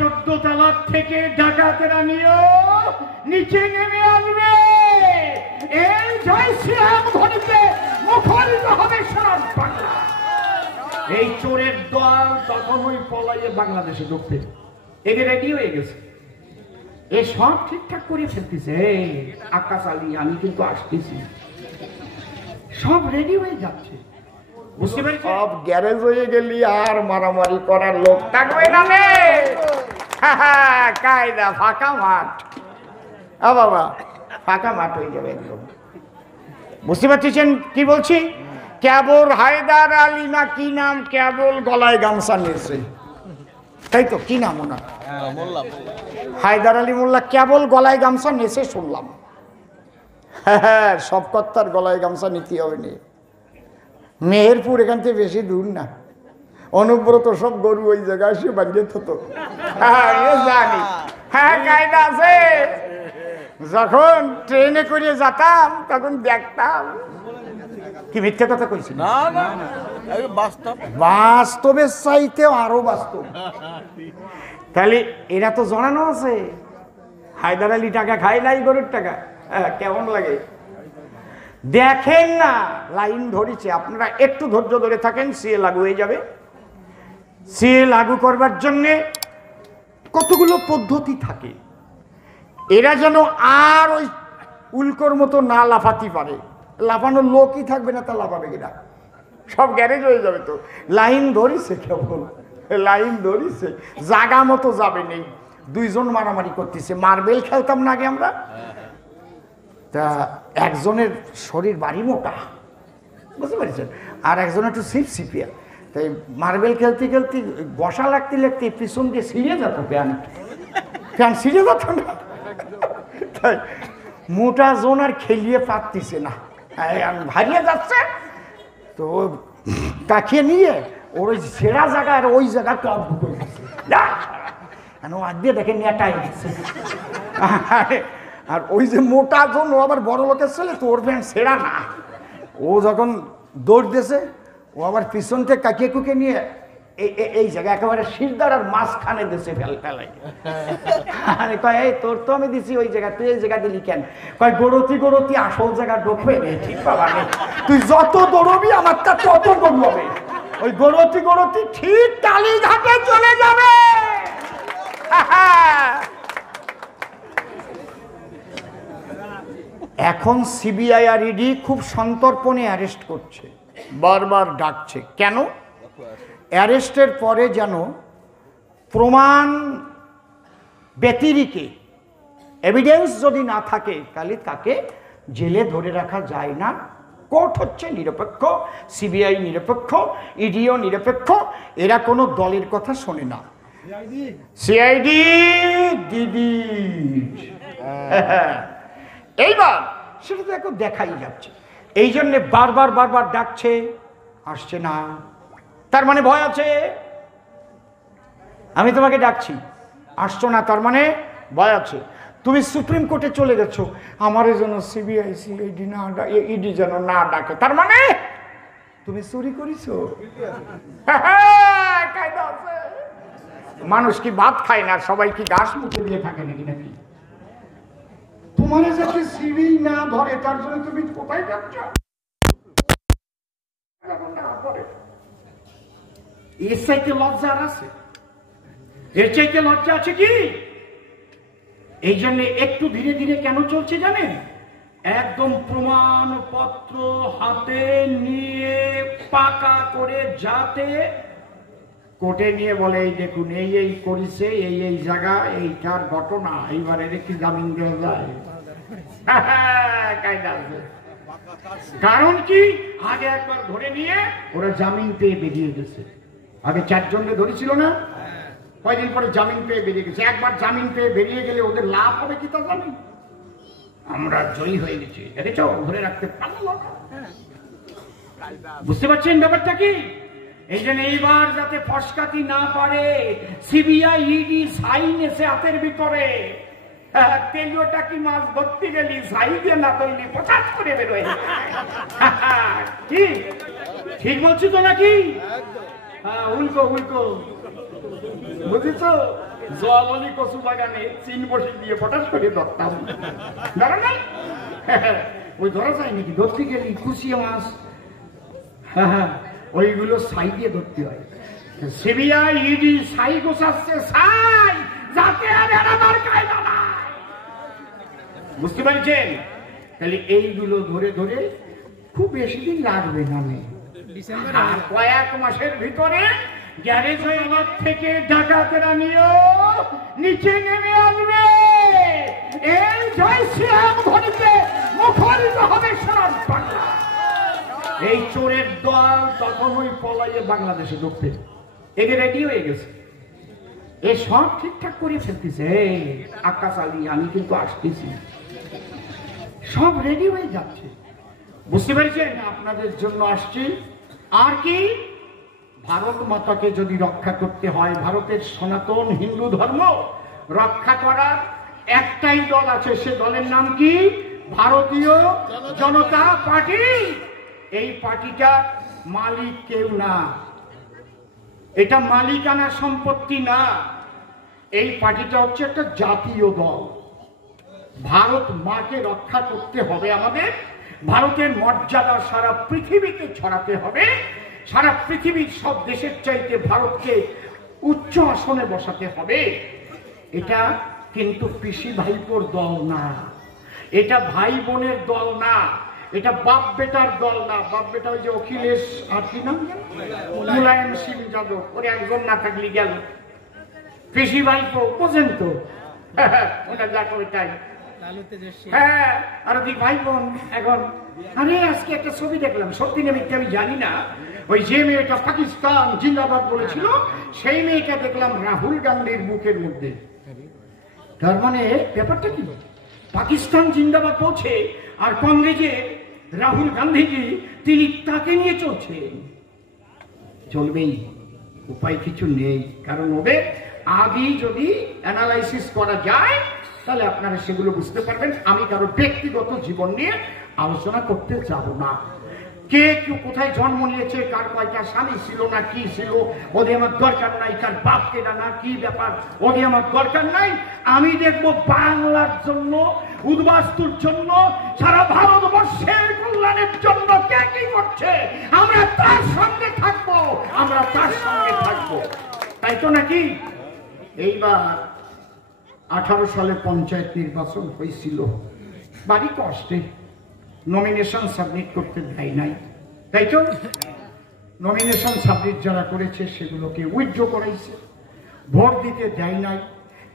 14 তলা থেকে ডাকাতেরা নিয়ে নিচে নেমে আসবে। এই জয় শ্রীরাম ধ্বনিতে মুখরিত হবে সোনার বাংলা। এই চোরের দল তখন ওই পলাইয়ে বাংলাদেশে ঢুকবে। এগে রেডি হয়ে গেছে, এ সব ঠিকঠাক করে ফেলতেছে। আকাশ আলী আমি কিন্তু আসতেছি, সব রেডি হয়ে যাচ্ছে। বুঝতে পারছি সব গ্যারেজ হয়ে গেলি আর মারামারি করার লোক থাকবে না রে। কায়দা ফাঁকা মাঠ, বাবা ফাঁকা মাঠ হয়ে যাবে একদম। বুঝতে পারছেন কি বলছি? কেবল হায়দার আলী না কি নাম, কেবল গলায় গামছা নিয়েছে, তাই তো? কি নাম ওনার? হায়দার আলী মোল্লা কেবল গলায় গামছা নেছে শুনলাম। হ্যাঁ, সব কর্তার গলায় গামছা নিতে হবে নি। মেহেরপুর এখান থেকে বেশি দূর না, অনুব্রত সব গরু ওই জায়গায় এসে বাঁধিয়ে থতো। জানি, হ্যাঁ কায়দা আছে। যখন ট্রেনে করে যেতাম তখন দেখতাম। কি মিথ্যে কথা কইছি? না, বাস্তবের চাইতেও আরো বাস্তব। তাহলে এরা তো জানানো আছে হায়দার আলী টাকা খায় নাই গরুর টাকা। কেমন লাগে দেখেন না? লাইন ধরেছে, আপনারা একটু ধৈর্য ধরে থাকেন, সিএ লাগু হয়ে যাবে। সিএ লাগু করবার জন্যে কতগুলো পদ্ধতি থাকে। এরা যেন আর ওই উল্কোর মতো না লাফাতে পারে। লাফানোর লোকই থাকবে না, তা লাফাবে কিনা? সব গ্যারেজ হয়ে যাবে তো। লাইন ধরিছে, কেবল লাইন ধরিছে, জাগা মতো যাবে নেই। দুইজন মারামারি করতেছে। মার্বেল খেলতাম না আগে আমরা, তা একজনের শরীর বাড়ি মোটা, বুঝতে পারছেন, আর একজন একটু সিপসিপিয়া। তাই মার্বেল খেলতে খেলতে বসা লাগতে লাগতে পিছন দিয়ে ছিঁড়ে যেত প্যান, প্যান ছিঁড়ে যেত না। তাই মোটা জন আর খেলিয়ে পারতেছে না, ভারিয়ে যাচ্ছে। তো তাকিয়ে নিয়ে ওর ওই সেরা জায়গায় ওই জায়গা টপ ঢুকে গেছে, আজ দিয়ে দেখে নেটাই গেছে। আর ওই যে মোটা জন, ও আবার বড় লোকের ছেলে, তো ওর প্যান্ট সেরা না। ও যখন দৌড় দিয়েছে, ও আবার পিছন থেকে কাকিয়ে কুকে নিয়ে এই জায়গায় একেবারে শিরদার আর মাঝখানে দেশে ফেলাই। আরে কয়, এই তোর তো আমি দিছি ওই জায়গা, তুই এই জায়গা দিলি কেন? কয়, গড়তি গড়তি আসল জায়গা ঢুকবে রে, ঠিক পাবা রে। তুই যত দৌড়বি আমার তা তত দৌড়বে। ওই গড়তি গড়তি ঠিক কালীঘাটে চলে যাবে। এখন সিবিআই আর ইডি খুব সন্তর্পণে অ্যারেস্ট করছে, বারবার ডাকছে। কেন? অ্যারেস্টের পরে যেন প্রমাণ ব্যতিরিকে এভিডেন্স যদি না থাকে তাহলে তাকে জেলে ধরে রাখা যায় না। কোর্ট হচ্ছে নিরপেক্ষ, সিবিআই নিরপেক্ষ, ইডিও নিরপেক্ষ, এরা কোনো দলের কথা শোনে না। সিআইডি দিদি এইবার সেটা তো এখন দেখাই যাচ্ছে। এই জন্যে বারবার বারবার ডাকছে, আসছে না। তার মানে ভয় আছে। আমি তোমাকে ডাকছি, আসছো না, তার মানে ভয় আছে। তুমি সুপ্রিম কোর্টে চলে গেছো, আমার যেন সিবিআই সিআইডি না, ইডি যেন না ডাকে, তার মানে তুমি চুরি করিছো। মানুষ কি ভাত খায় না, সবাই কি ঘাস মুখে দিয়ে থাকে নাকি? নাকি তোমার যাতে সিবি না ধরে তার জন্য তুমি কোথায় যাচ্ছ? এর চাইতে লজ্জা আছে? এর চাইতে লজ্জা আছে কি? এই জন্য একটু ধীরে ধীরে কেন চলছে জানেন? একদম প্রমাণপত্র হাতে নিয়ে পাকা করে যাতে কোর্টে নিয়ে বলে, এই দেখুন এই এই করেছে, এই এই জায়গা, এইটার ঘটনা, এইবারে কি জামিন দেওয়া যায়? কারণ কি, আগে একবার ধরে নিয়ে ওরা জামিন পেয়ে বেরিয়ে গেছে। আগে 4 জনকে ধরেছিল না, কয়দিন পরে জামিন পেয়ে বেরিয়ে গেছে। একবার জামিন পেয়ে বেরিয়ে গেলে ওদের লাভ হবে কি তা জানি? আমরা জয়ী হয়ে গেছি, দেখেছ, ধরে রাখতে পারলো না। বুঝতে পারছেন ব্যাপারটা কি? এই জন্য এইবার যাতে ফসকাতি না পারে, সিবিআই ইডি সাইন এসে হাতের ভিতরে, তেলিওটা কি মাছ ধরতে গেলি সাই দিয়ে না ধরলি পচাশ করে বেরোয়। ঠিক ঠিক বলছি তো নাকি? উল্টো উল্টো বুঝেছো? জললি কচু বাগানে চিন বসে দিয়ে পটাশ করে ধরতাম, ধরো না? ওই ধরা যায় নাকি? ধরতে গেলি কুচিয়া মাছ, ওইগুলো ছাই দিয়ে ধরতে হয়। সিবিআই ইডি ছাই গোছাচ্ছে, ছাই যাতে আর এড়াবার কায়দা নাই। বুঝতে পারছেন? তাহলে এইগুলো ধরে ধরে খুব বেশি দিন লাগবে না, আর কয়েক মাসের ভিতরে গ্যারেজ থেকে ডাকাতেরা নিয়েও নিচে নেমে আসবে। এই জয় শ্রীরাম ধ্বনিতে মুখরিত হবে সোনার বাংলা। এই চোরের দল তখন ওই পলাইয়ে বাংলাদেশে ঢুকতে এগে রেডি হয়ে গেছে, এ সব ঠিকঠাক করে ফেলতেছে। আকাশ আলী, আমি কিন্তু আসতেছি, সব রেডি হয়ে যাচ্ছে। বুঝতে পেরেছেন? আপনাদের জন্য আসছি। আর কি, ভারত মাতাকে যদি রক্ষা করতে হয়, ভারতের সনাতন হিন্দু ধর্ম রক্ষা করার একটাই দল আছে, সে দলের নাম কি? ভারতীয় জনতা পার্টি। এই পার্টিটা মালিক কেউ না, এটা মালিকানা সম্পত্তি না। এই পার্টিটা হচ্ছে একটা জাতীয় দল। ভারত মাকে রক্ষা করতে হবে আমাদের, ভারতের মর্যাদা সারা পৃথিবীতে ছড়াতে হবে, সারা পৃথিবীর সব দেশের চাইতে ভারতকে উচ্চ আসনে বসাতে হবে। এটা কিন্তু পিসি ভাইপোর দল না, এটা ভাই বোনের দল না, এটা বাপ বেটার দল না। বাপ বেটা ওই যে অখিলেশ আর কি নাম, মুলায়ম সিং যাদব, ওর একজন না থাকলে গেল। পিসি ভাইপো বোঝেন তো, ওটা যা করে তাই। হ্যাঁ, আর ওদিক ভাই বোন এখন। আরে আজকে একটা ছবি দেখলাম, সত্যি না মিথ্যা আমি জানি না, ওই যে মেয়েটা পাকিস্তান জিন্দাবাদ বলেছিল, সেই মেয়েটা দেখলাম রাহুল গান্ধীর বুকের মধ্যে। তার মানে ব্যাপারটা কি? পাকিস্তান জিন্দাবাদ বলছে, আর কংগ্রেসে রাহুল গান্ধীজি তিনি তাকে নিয়ে চলছেন। চলবেই, উপায় কিছু নেই, কারণ ওদের আগে যদি অ্যানালাইসিস করা যায় তাহলে আপনারা সেগুলো বুঝতে পারবেন। আমি কারো ব্যক্তিগত জীবন নিয়ে আলোচনা করতে যাব না। কে কেউ কোথায় জন্ম নিয়েছে, কার কয়টা স্বামী ছিল না কি ছিল, ওদের আমার দরকার নাই। কার বাপ কেনা না কি ব্যাপার, ওদের আমার দরকার নাই। আমি দেখবো বাংলার জন্য, উদ্বাস্তুর জন্য, সারা ভারতবর্ষের কল্যাণের জন্য কে কি করছে, আমরা তার সঙ্গে থাকবো, আমরা তার সঙ্গে থাকবো। তাই তো নাকি? এইবার 18 সালে পঞ্চায়েত নির্বাচন হয়েছিল, বাড়ি কষ্টে নমিনেশন সাবমিট করতে দেয় নাই, তাই তো? নমিনেশন সাবমিট যারা করেছে সেগুলোকে উইথড্র করাইছে, ভোট দিতে দেয় নাই।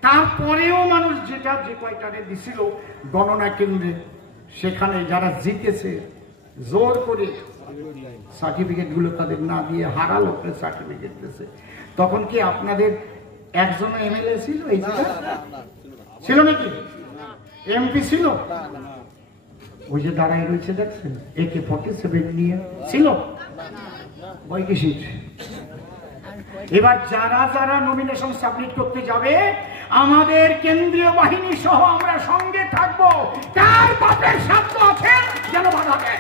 তারপরেও মানুষ যেটা যে কয়টারে দিছিল গণনা কেন্দ্রে, সেখানে যারা জিতেছে জোর করে সার্টিফিকেট গুলো তাদের না দিয়ে হারালো সার্টিফিকেট দিয়েছে। তখন কি আপনাদের একজন এমএলএ ছিল? এই ছিল নাকি? এমপি ছিল? ওই যে দাঁড়ায় রয়েছে দেখছেন, AK-47 নিয়ে ছিল বৈকিশির। এবার যারা যারা নমিনেশন সাবমিট করতে যাবে, আমাদের কেন্দ্রীয় বাহিনী সহ আমরা সঙ্গে থাকবো। কার বাপের সাধ্য আছে যেন বাধা দেয়।